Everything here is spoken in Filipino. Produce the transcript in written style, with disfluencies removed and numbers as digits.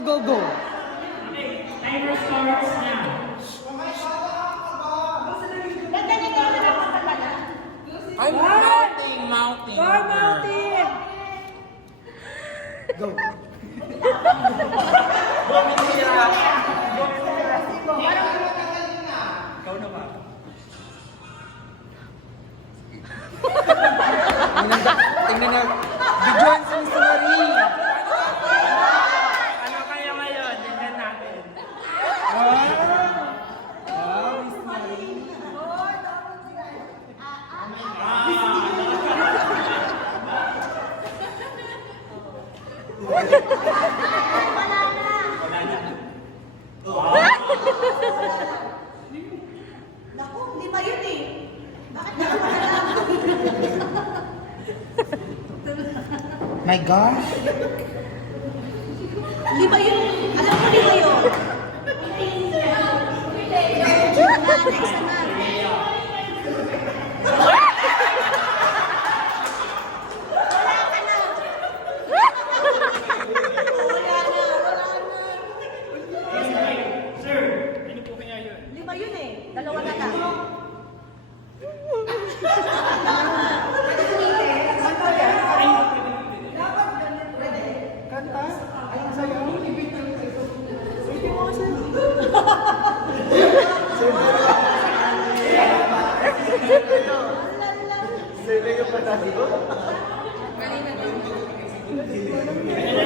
go, go. Okay, timer starts now. I'm mounting. Go. Ikaw na ba? Tingnan na. Bigyan si Miss Marie. Ano kaya ngayon? Tingnan natin. Wow, Miss Marie. Naku, hindi ba yun eh? Bakit nakapagala? My gosh. Di ba yun? Alam mo, di ba yun? Next naman. Wala ka na. Wala na. Sir, ano po kaya yun? Di ba yun eh? Dalawa na lang. Kanta? Ay, ang sayaw. Sila yung patabi ko? Ano